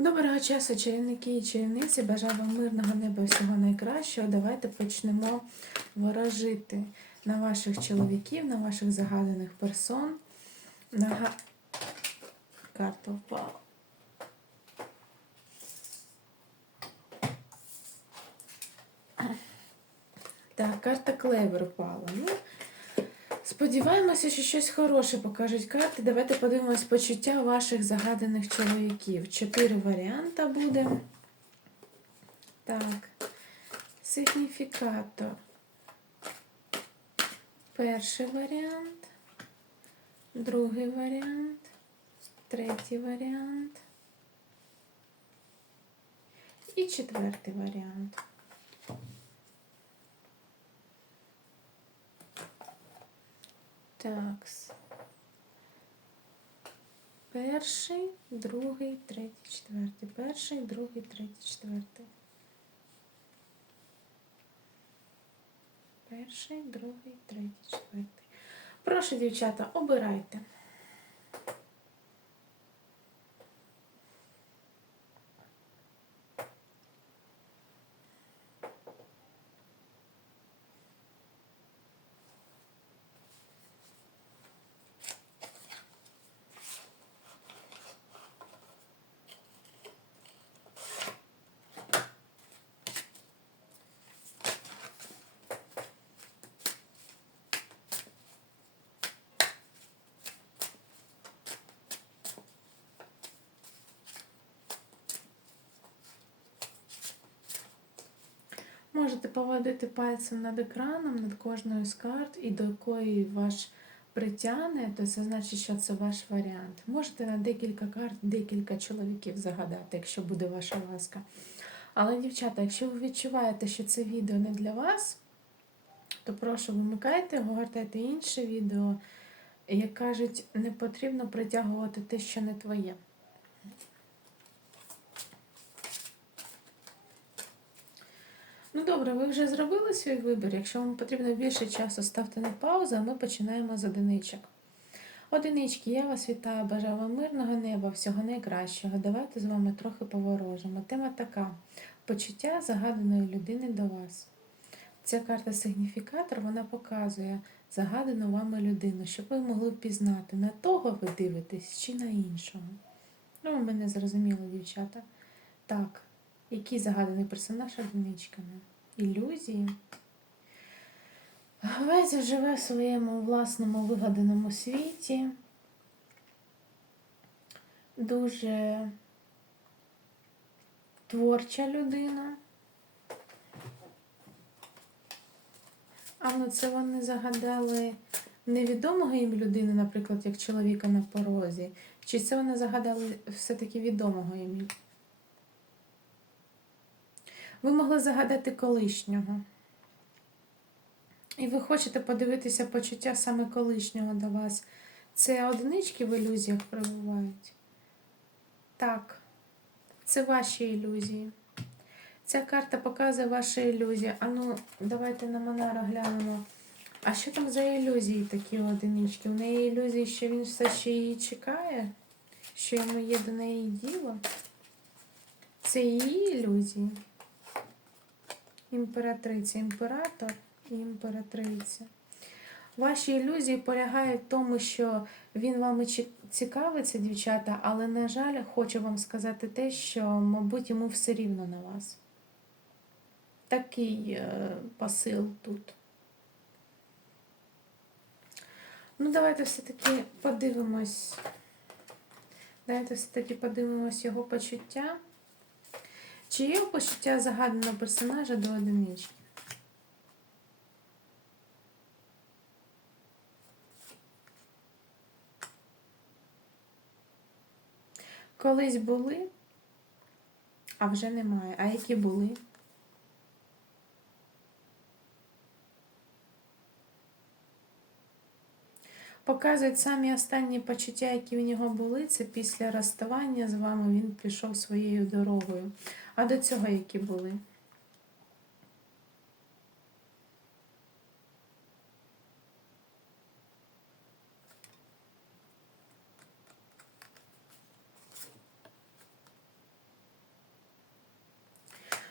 Доброго часу, чарівники і чарівниці. Бажаю вам мирного неба і всього найкращого. Давайте почнемо ворожити на ваших чоловіків, на ваших загаданих персон. На. Карта впала. Так, карта клевер впала. Ну, Сподіваємося, що щось хороше покажуть карти. Давайте подивимось почуття ваших загаданих чоловіків. Чотири варіанти буде. Так, сигніфікатор. Перший варіант, другий варіант, третій варіант і четвертий варіант. Так. Перший, другий, третій, четвертий. Перший, другий, третій, четвертий. Перший, другий, третій, четвертий. Прошу, дівчата, обирайте. Можете поводити пальцем над екраном, над кожною з карт, і до якої ваш притягне, то це значить, що це ваш варіант. Можете на декілька карт декілька чоловіків загадати, якщо буде ваша ласка. Але, дівчата, якщо ви відчуваєте, що це відео не для вас, то прошу вимикайте, гортайте інше відео. Як кажуть, не потрібно притягувати те, що не твоє. Ну добре, ви вже зробили свій вибір. Якщо вам потрібно більше часу, ставте на паузу, а ми починаємо з одиничок. Одинички, я вас вітаю, бажаю вам мирного неба, всього найкращого. Давайте з вами трохи поворожимо. Тема така: почуття загаданої людини до вас. Ця карта сигніфікатор, вона показує загадану вами людину, щоб ви могли впізнати, на того ви дивитесь чи на іншого. Ну, ви мене зрозуміло, дівчата. Так, який загаданий персонаж одиничками? Ілюзії. Весь живе в своєму власному вигаданому світі. Дуже творча людина. А ну це вони загадали невідомого їм людини, наприклад, як чоловіка на порозі. Чи це вони загадали все-таки відомого їм? Ви могли загадати колишнього. І ви хочете подивитися почуття саме колишнього до вас. Це одинички в ілюзіях перебувають? Так, це ваші ілюзії. Ця карта показує ваші ілюзії. А ну, давайте на Монара глянемо. А що там за ілюзії такі одинички? У неї ілюзії, що він все ще її чекає, що йому є до неї діло. Це її ілюзії. Імператриця, імператор і імператриця. Ваші ілюзії полягають в тому, що він вами цікавиться, дівчата, але, на жаль, хочу вам сказати те, що, мабуть, йому все рівно на вас. Такий е, посил тут. Ну, давайте все-таки подивимось. Давайте все-таки подивимось його почуття. Чи є почуття загаданого персонажа до одинички? Колись були, а вже немає. А які були? Показують самі останні почуття, які в нього були, це після розставання з вами він пішов своєю дорогою. А до цього які були?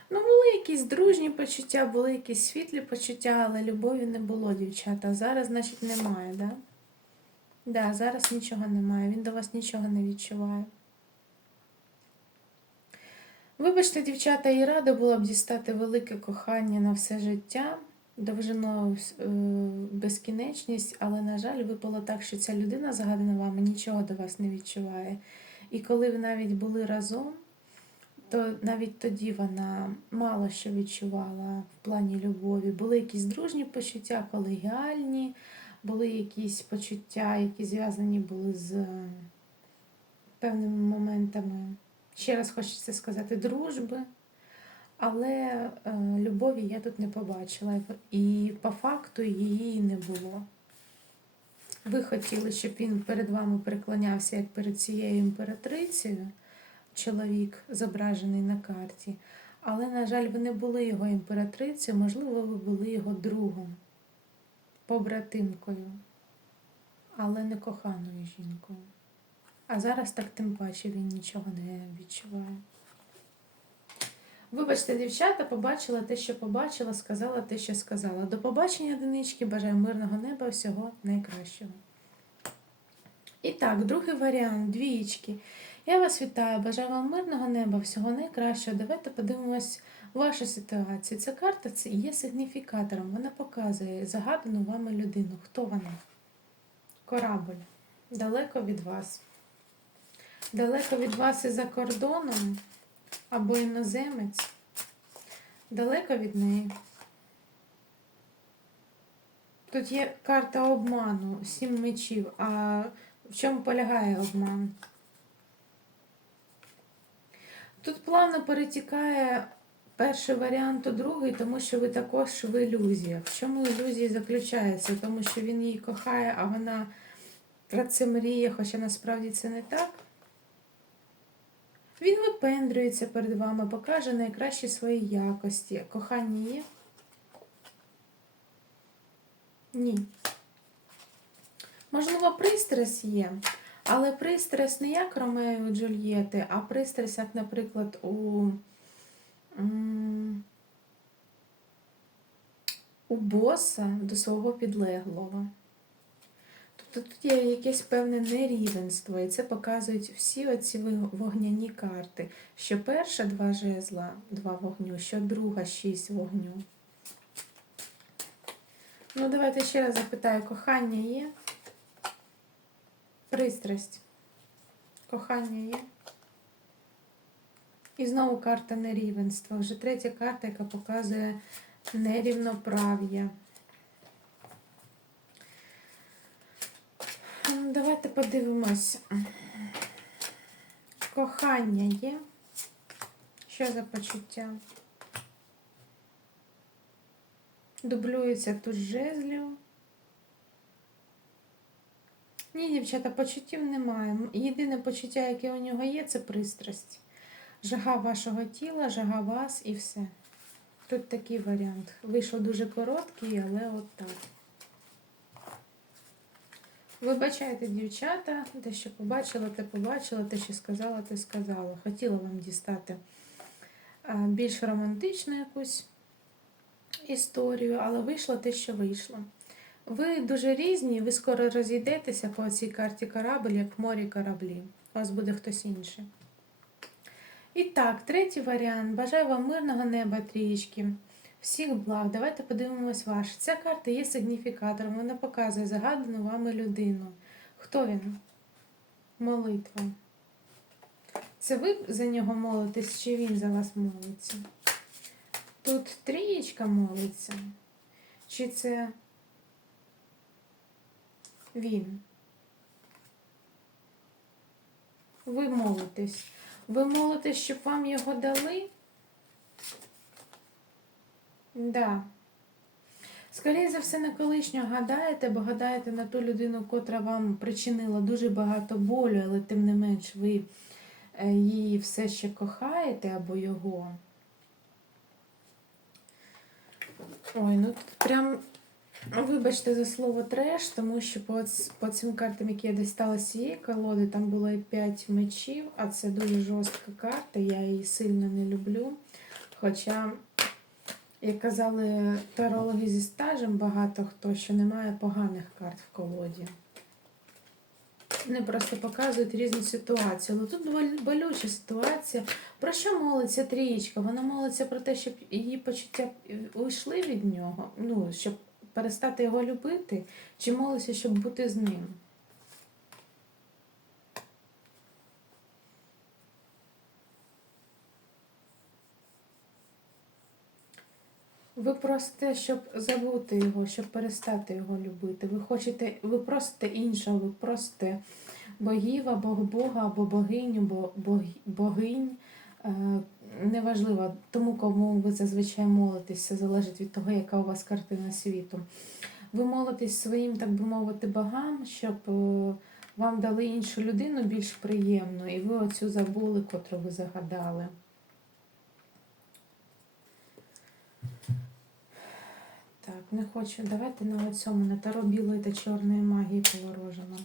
Ну, були якісь дружні почуття, були якісь світлі почуття, але любові не було, дівчата. Зараз, значить, немає, да? Да, зараз нічого немає. Він до вас нічого не відчуває. Вибачте, дівчата, і рада була б дістати велике кохання на все життя, довжиною е, безкінечність, але, на жаль, випало так, що ця людина, згадана вами, нічого до вас не відчуває. І коли ви навіть були разом, то навіть тоді вона мало що відчувала в плані любові. Були якісь дружні почуття, колегіальні, були якісь почуття, які зв'язані були з е, певними моментами. Ще раз хочеться сказати, дружби. Але е, любові я тут не побачила. І по факту її не було. Ви хотіли, щоб він перед вами преклонявся як перед цією імператрицею, чоловік зображений на карті. Але, на жаль, ви не були його імператрицею, можливо, ви були його другом, побратимкою, але не коханою жінкою. А зараз так тим паче він нічого не відчуває. Вибачте, дівчата, побачила те, що побачила, сказала те, що сказала. До побачення, Денички, бажаю мирного неба, всього найкращого. І так, другий варіант, двієчки. Я вас вітаю, бажаю вам мирного неба, всього найкращого. Давайте подивимось вашу ситуацію. Ця карта це є сигніфікатором. Вона показує загадану вами людину. Хто вона? Корабль. Далеко від вас. Далеко від вас і за кордоном або іноземець, далеко від неї. Тут є карта обману, сім мечів. А в чому полягає обман? Тут плавно перетікає перший варіант у другий, тому що ви також в ілюзіях. В чому ілюзія заключається? Тому що він її кохає, а вона про це мріє, хоча насправді це не так. Він випендрюється перед вами, покаже найкращі свої якості. Кохання є? Ні. Можливо, пристрасть є, але пристрасть не як Ромео і Джульєти, а пристрасть, як, наприклад, у, у боса до свого підлеглого. Тобто тут є якесь певне нерівенство, і це показують всі оці вогняні карти. Що перша два жезла, два вогню, що друга шість вогню. Ну, давайте ще раз запитаю, кохання є? Пристрасть. Кохання є? І знову карта нерівенства. Вже третя карта, яка показує нерівноправ'я. Давайте подивимось. Кохання є. Що за почуття? Дублюється тут жезлів. Ні, дівчата, почуттів немає. Єдине почуття, яке у нього є, це пристрасть. Жага вашого тіла, жага вас і все. Тут такий варіант. Вийшов дуже короткий, але от так. Вибачайте, дівчата, те, що побачила, те побачила, те, що сказала, те сказала. Хотіла вам дістати більш романтичну якусь історію, але вийшло те, що вийшло. Ви дуже різні, ви скоро розійдетеся по цій карті корабль, як в морі кораблі. У вас буде хтось інший. І так, третій варіант. Бажаю вам мирного неба трішки. Всіх благ. Давайте подивимось ваш. Ця карта є сигніфікатором, вона показує загадану вами людину. Хто він? Молитва. Це ви за нього молитесь, чи він за вас молиться? Тут трієчка молиться. Чи це він? Ви молитесь. Ви молитесь, щоб вам його дали? Да. Скоріше за все, на колишнього гадаєте, бо гадаєте на ту людину, котра вам причинила дуже багато болю, але тим не менш ви е, її все ще кохаєте або його. Ой, ну тут прям, вибачте за слово треш, тому що по, по цим картам, які я дістала з цієї колоди, там було і 5 мечів, а це дуже жорстка карта, я її сильно не люблю. Хоча Як казали тарологи зі стажем, багато хто, що немає поганих карт в колоді. Вони просто показують різні ситуації. Але тут болюча ситуація. Про що молиться трієчка? Вона молиться про те, щоб її почуття уйшли від нього, ну, щоб перестати його любити, чи молиться, щоб бути з ним. Ви просите, щоб забути його, щоб перестати його любити. Ви хочете, ви просите іншого, ви просите богів або Бога, або богиню, бо бог- богинь. Неважливо, тому кому ви зазвичай молитесь, це залежить від того, яка у вас картина світу. Ви молитесь своїм, так би мовити, богам, щоб е, вам дали іншу людину більш приємну, і ви оцю забули, котру ви загадали. Так, не хочу. Давайте на цьому, на таро білої та чорної магії поворожено.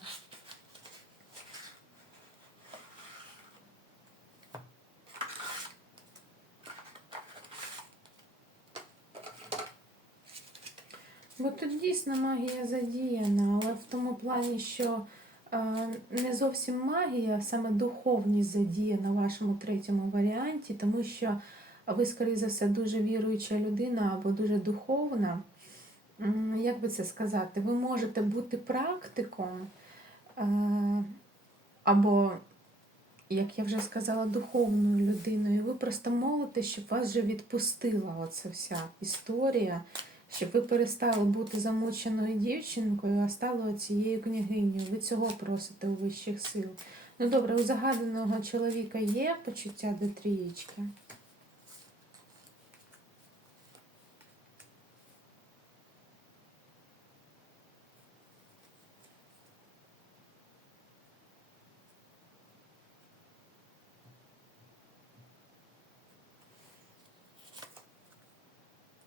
Бо тут дійсно магія задіяна, але в тому плані, що е, не зовсім магія, саме духовність задіяна в вашому третьому варіанті, тому що ви, скоріше за все, дуже віруюча людина або дуже духовна. Як би це сказати? Ви можете бути практиком, е, або, як я вже сказала, духовною людиною. Ви просто молите, щоб вас вже відпустила оця вся історія, щоб ви перестали бути замученою дівчинкою, а стали цією княгинею. Ви цього просите у вищих сил. Ну добре, у загаданого чоловіка є почуття до трієчки?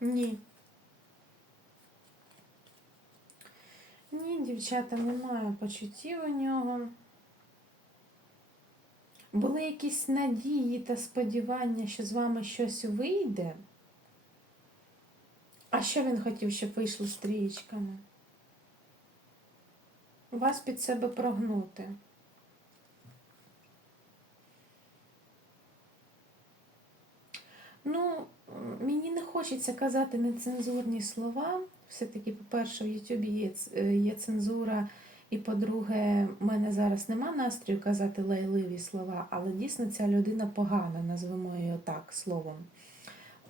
Ні. Ні, дівчата, немає почуттів у нього. Були якісь надії та сподівання, що з вами щось вийде. А що він хотів, щоб вийшло з трієчками? Вас під себе прогнути. Ну, мені не хочеться казати нецензурні слова. Все-таки, по-перше, в Ютубі є, е, є цензура, і по-друге, в мене зараз нема настрою казати лайливі слова, але дійсно ця людина погана, назвемо її так словом.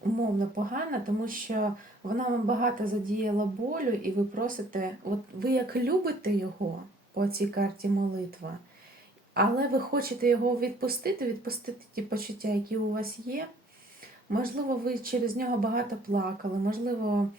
Умовно погана, тому що вона вам багато задіяла болю, і ви просите, от ви як любите його по цій карті молитва, але ви хочете його відпустити, відпустити ті почуття, які у вас є. Можливо, ви через нього багато плакали, можливо,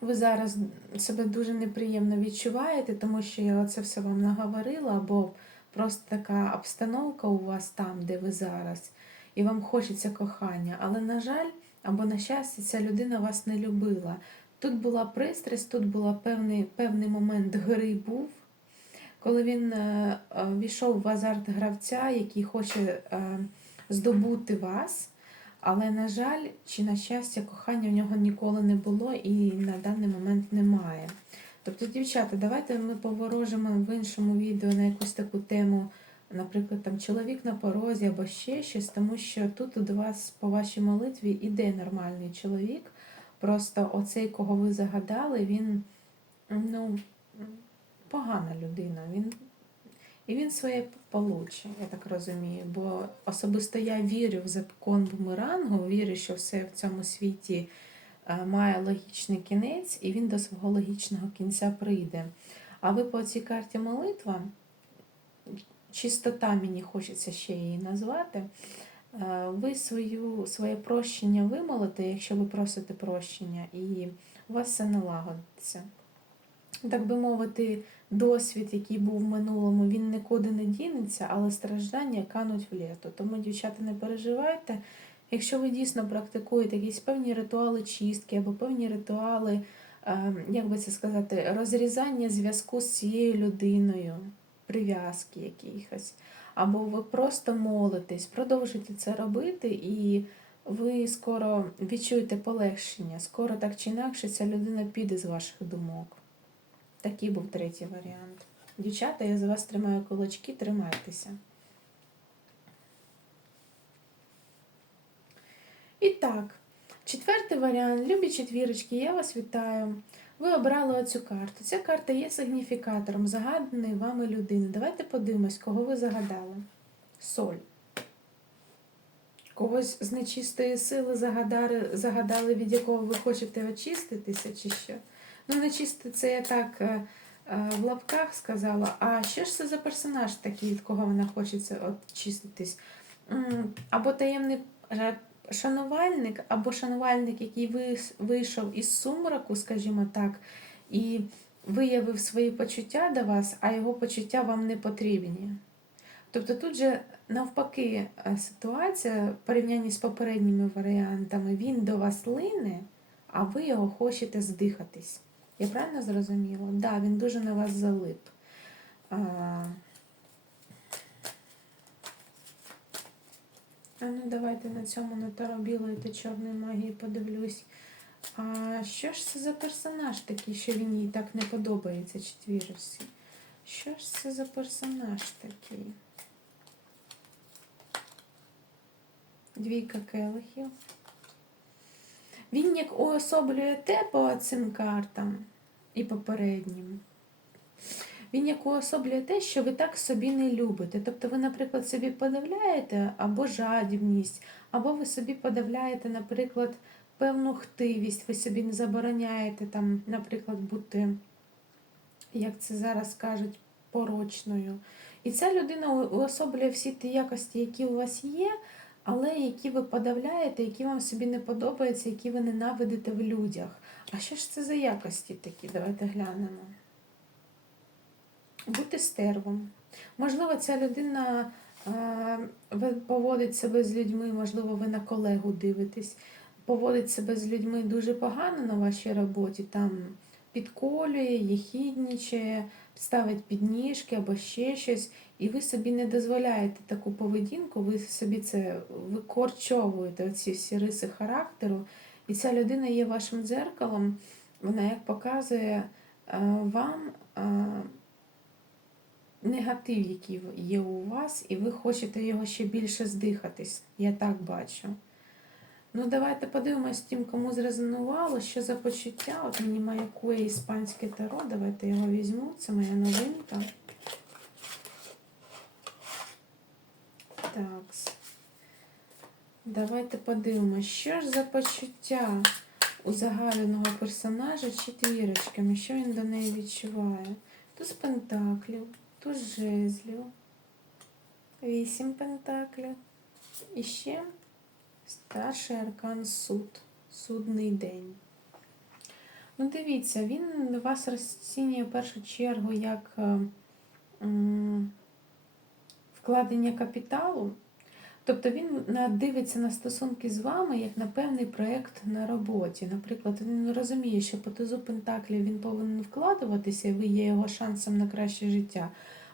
ви зараз себе дуже неприємно відчуваєте, тому що я це все вам наговорила, або просто така обстановка у вас там, де ви зараз, і вам хочеться кохання. Але, на жаль, або на щастя, ця людина вас не любила. Тут була пристрасть, тут була певний, певний момент гри був, коли він е, е, війшов в азарт гравця, який хоче е, здобути вас. Але, на жаль, чи на щастя, кохання в нього ніколи не було і на даний момент немає. Тобто, дівчата, давайте ми поворожимо в іншому відео на якусь таку тему, наприклад, там чоловік на порозі або ще щось, тому що тут до вас по вашій молитві іде нормальний чоловік. Просто оцей, кого ви загадали, він ну, погана людина. Він і він своє получить, я так розумію. Бо особисто я вірю в закон бумерангу, вірю, що все в цьому світі е, має логічний кінець, і він до свого логічного кінця прийде. А ви по цій карті молитва, чистота мені хочеться ще її назвати. е, Ви свою, своє прощення вимолите, якщо ви просите прощення, і у вас все налагодиться. Так би мовити, досвід, який був в минулому, він нікуди не дінеться, але страждання кануть в літо. Тому, дівчата, не переживайте. Якщо ви дійсно практикуєте якісь певні ритуали чистки або певні ритуали, е, як би це сказати, розрізання зв'язку з цією людиною, прив'язки якихось, або ви просто молитесь, продовжуйте це робити, і ви скоро відчуєте полегшення, скоро так чи інакше ця людина піде з ваших думок. Такий був третій варіант. Дівчата, я за вас тримаю кулачки, тримайтеся. І так, четвертий варіант. Любі четвірочки, я вас вітаю. Ви обрали оцю карту. Ця карта є сигніфікатором загаданої вами людини. Давайте подивимось, кого ви загадали. Соль. Когось з нечистої сили загадали, загадали, від якого ви хочете очиститися, чи що? Ну, нечисте, це я так е, е, в лапках сказала. А що ж це за персонаж такий, від кого вона хочеться очиститись? Або таємний е, шанувальник, або шанувальник, який вийшов із сумраку, скажімо так, і виявив свої почуття до вас, а його почуття вам не потрібні. Тобто тут же навпаки ситуація в порівнянні з попередніми варіантами, він до вас лине, а ви його хочете здихатись. Я правильно зрозуміла? Так, да, він дуже на вас залип. А... А ну давайте на цьому на таро білої та чорної магії подивлюсь. А що ж це за персонаж такий, що він їй так не подобається, четвірці? Що ж це за персонаж такий? Двійка келихів. Він як уособлює те по цим картам і попереднім. Він як уособлює те, що ви так собі не любите. Тобто ви, наприклад, собі подавляєте або жадібність, або ви собі подавляєте, наприклад, певну хтивість, ви собі не забороняєте, там, наприклад, бути, як це зараз кажуть, порочною. І ця людина уособлює всі ті якості, які у вас є, але які ви подавляєте, які вам собі не подобаються, які ви ненавидите в людях. А що ж це за якості такі? Давайте глянемо. Бути стервом. Можливо, ця людина е, ви- поводить себе з людьми, можливо, ви на колегу дивитесь, поводить себе з людьми дуже погано на вашій роботі, там підколює, єхіднічає, ставить підніжки або ще щось, і ви собі не дозволяєте таку поведінку, ви собі це викорчовуєте, оці всі риси характеру. І ця людина є вашим дзеркалом, вона як показує е, вам. е, негатив, який є у вас, і ви хочете його ще більше здихатись. Я так бачу. Ну, давайте подивимось тим, кому зрезонувало, що за почуття. От мені маякує іспанське таро. Давайте його візьму. Це моя новинка. Так. Давайте подивимось, що ж за почуття у загаданого персонажа четвірочками, що він до неї відчуває. Туз пентаклів, туз жезлів, вісім пентаклів. І ще старший аркан суд, судний день. Ну, дивіться, він вас розцінює в першу чергу як е, м, вкладення капіталу. Тобто він дивиться на стосунки з вами як на певний проєкт на роботі. Наприклад, він розуміє, що по тузу Пентаклів він повинен вкладуватися, і ви є його шансом на краще життя.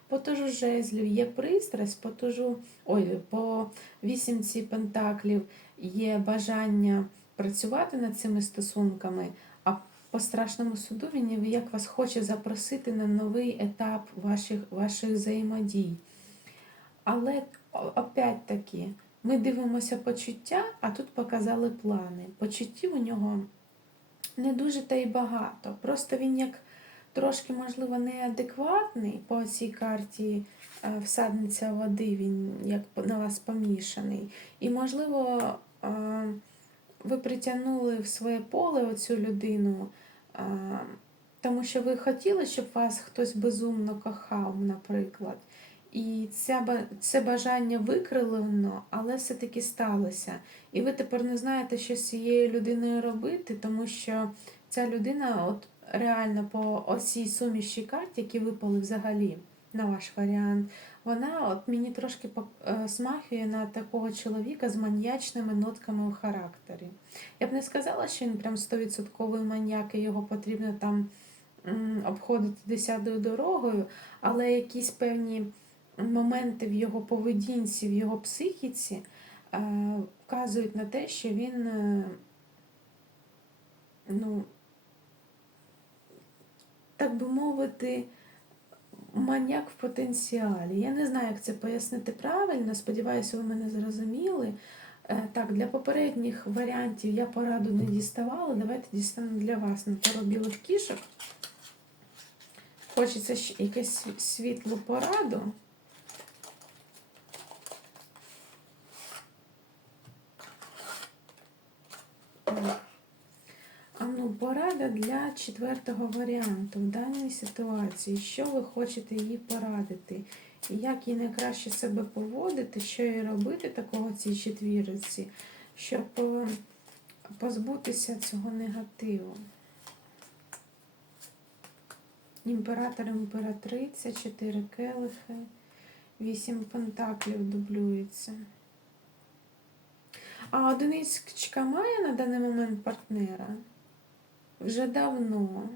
По тужу жезлів є пристрасть, по тужу, ой, по вісімці пентаклів є бажання працювати над цими стосунками, а по страшному суду він як вас хоче запросити на новий етап ваших, ваших взаємодій. Але опять-таки, ми дивимося почуття, а тут показали плани. Почуттів у нього не дуже та й багато. Просто він як трошки, можливо, неадекватний по цій карті е, всадниця води, він як на вас помішаний. І, можливо, е, ви притягнули в своє поле оцю людину, е, тому що ви хотіли, щоб вас хтось безумно кохав, наприклад. І ба- це бажання викривлено, але все-таки сталося. І ви тепер не знаєте, що з цією людиною робити, тому що ця людина, от реально по оцій суміші карт, які випали взагалі на ваш варіант, вона от мені трошки е, смахує на такого чоловіка з маньячними нотками в характері. Я б не сказала, що він прям 100% маньяк, і його потрібно там обходити десятою дорогою, але якісь певні моменти в його поведінці, в його психіці е, вказують на те, що він е, ну, так би мовити, маньяк в потенціалі. Я не знаю, як це пояснити правильно, сподіваюся, ви мене зрозуміли. Е, Так, для попередніх варіантів я пораду не діставала. Давайте дістанемо для вас на пару білих кішок. Хочеться ще якесь світлу пораду. Так. А ну, порада для четвертого варіанту в даній ситуації. Що ви хочете їй порадити? І як їй найкраще себе поводити, що їй робити такого цій четвірці, щоб е, позбутися цього негативу. Імператор, імператриця, чотири келихи, вісім пентаклів дублюється. А одиничка має на даний момент партнера? Вже давно.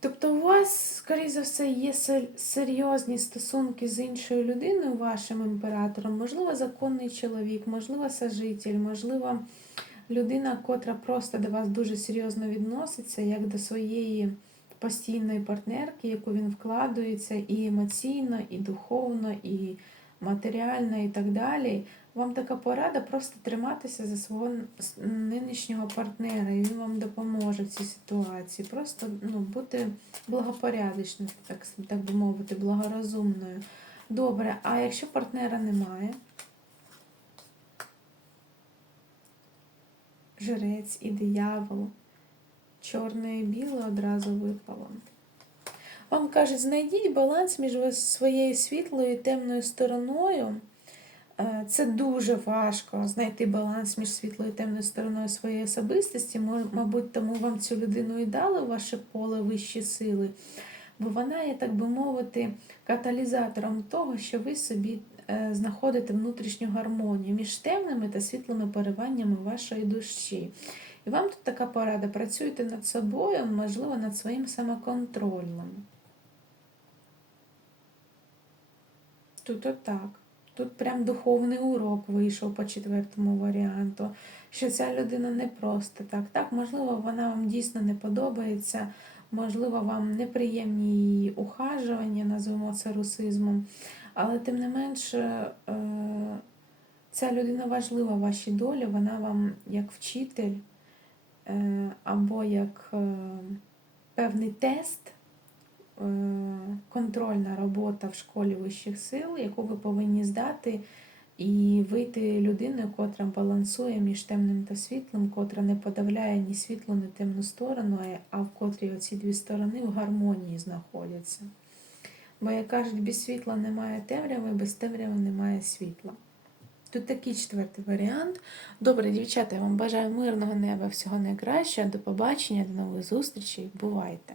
Тобто у вас, скоріше за все, є серйозні стосунки з іншою людиною, вашим імператором, можливо, законний чоловік, можливо, сожитель, можливо, людина, котра просто до вас дуже серйозно відноситься, як до своєї постійної партнерки, яку він вкладується і емоційно, і духовно, і матеріально, і так далі. Вам така порада просто триматися за свого нинішнього партнера, і він вам допоможе в цій ситуації. Просто ну, бути благопорядочною, так, так би мовити, благорозумною. Добре, а якщо партнера немає? Жрець і диявол. Чорне і біле одразу випало. Вам кажуть, знайдіть баланс між своєю світлою і темною стороною. Е, Це дуже важко знайти баланс між світлою і темною стороною своєї особистості. Мабуть, тому вам цю людину і дали в ваше поле вищі сили, бо вона є, так би мовити, каталізатором того, що ви собі е, знаходите внутрішню гармонію між темними та світлими пориваннями вашої душі. І вам тут така порада: працюйте над собою, можливо, над своїм самоконтролем. Тут отак. Тут прям духовний урок вийшов по четвертому варіанту, що ця людина не просто так. Так, можливо, вона вам дійсно не подобається, можливо, вам неприємні її ухажування, назвемо це русизмом. Але тим не менше, е, ця людина важлива в вашій долі, вона вам як вчитель е, або як е, певний тест контрольна робота в школі вищих сил, яку ви повинні здати і вийти людиною, котра балансує між темним та світлим, котра не подавляє ні світлу, ні темну сторону, а в котрій оці дві сторони в гармонії знаходяться. Бо, як кажуть, без світла немає темряви, без темряви немає світла. Тут такий четвертий варіант. Добре, дівчата, я вам бажаю мирного неба, всього найкращого. До побачення, до нових зустрічей. Бувайте!